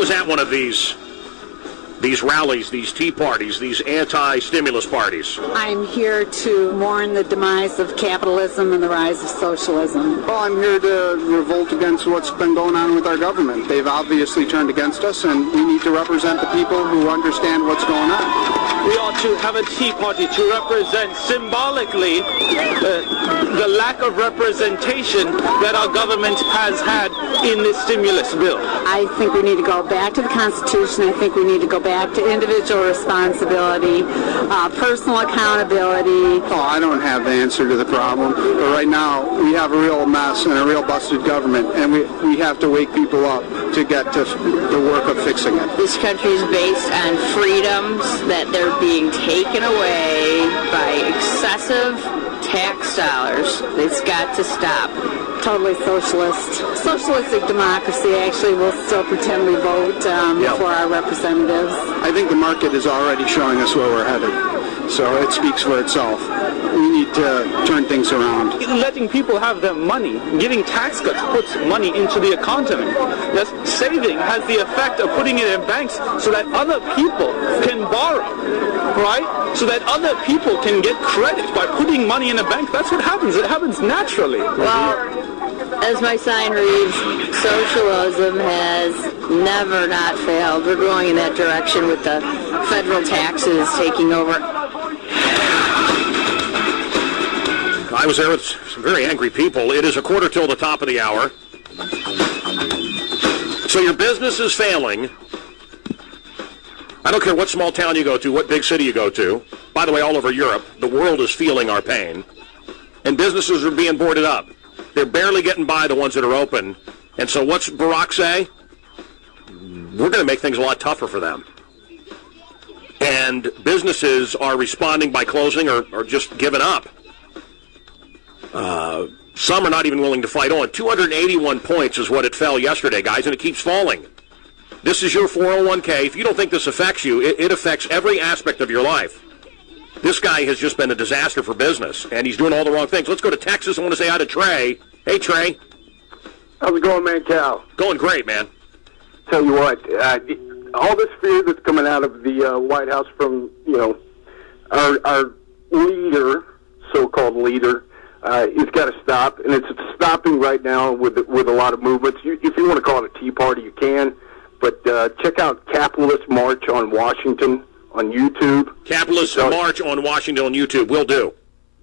was at one of these rallies, these tea parties, these anti-stimulus parties. I'm here to mourn the demise of capitalism and the rise of socialism. Well, I'm here to revolt against what's been going on with our government. They've obviously turned against us, and we need to represent the people who understand what's going on. We ought to have a tea party to represent symbolically the lack of representation that our government has had in this stimulus bill. I think we need to go back to the Constitution. I think we need to go back to individual responsibility, personal accountability. Oh, I don't have the answer to the problem. But right now, we have a real mess and a real busted government, and we have to wake people up to get to the work of fixing it. This country is based on freedoms that they're being taken away by excessive tax dollars. It's got to stop. Totally socialist. Socialistic democracy. Actually, we'll still pretend we vote for our representatives. I think the market is already showing us where we're headed, so it speaks for itself. We need to turn things around. Letting people have their money, giving tax cuts puts money into the economy. Yes, saving has the effect of putting it in banks so that other people can borrow, right? So that other people can get credit by putting money in a bank. That's what happens. It happens naturally. Well, as my sign reads, socialism has never not failed. We're going in that direction with the federal taxes taking over. I was there with some very angry people. It is a quarter till the top of the hour. So your business is failing. I don't care what small town you go to, what big city you go to. By the way, all over Europe, the world is feeling our pain. And businesses are being boarded up. They're barely getting by, the ones that are open. And so what's Barack say? We're going to make things a lot tougher for them. And businesses are responding by closing or just giving up. Some are not even willing to fight on. 281 points is what it fell yesterday, guys, and it keeps falling. This is your 401k. If you don't think this affects you, it affects every aspect of your life. This guy has just been a disaster for business, and he's doing all the wrong things. Let's go to Texas. I want to say hi to Trey. Hey, Trey. How's it going, man, Cal? Going great, man. Tell you what, all this fear that's coming out of the White House from, our leader, so-called leader, it's got to stop, and it's stopping right now with a lot of movements. If you want to call it a tea party, you can, but check out Capitalist March on Washington on YouTube. Capitalist March on Washington on YouTube. Will do.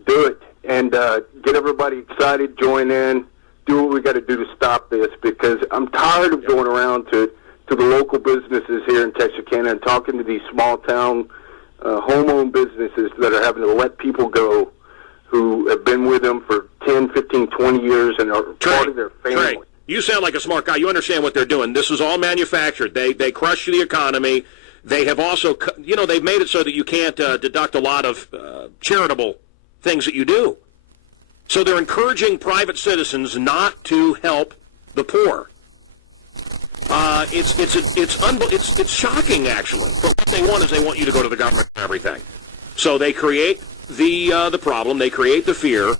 Do it, and get everybody excited, join in, do what we got to do to stop this, because I'm tired of going around to the local businesses here in Texarkana and talking to these small-town home-owned businesses that are having to let people go who have been with them for 10, 15, 20 years and are part of their family. Trey, you sound like a smart guy. You understand what they're doing. This is all manufactured. They crush the economy. They have also, they've made it so that you can't deduct a lot of charitable things that you do. So they're encouraging private citizens not to help the poor. It's shocking, actually. But what they want is they want you to go to the government for everything. So they create the problem, they create the fear,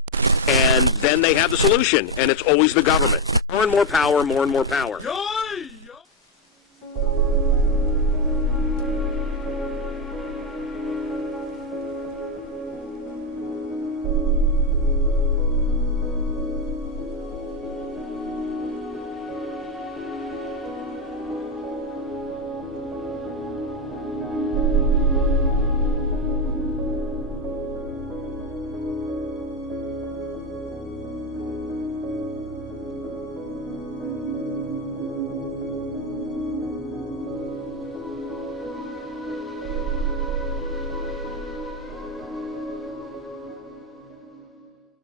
and then they have the solution, and it's always the government. More and more power, more and more power.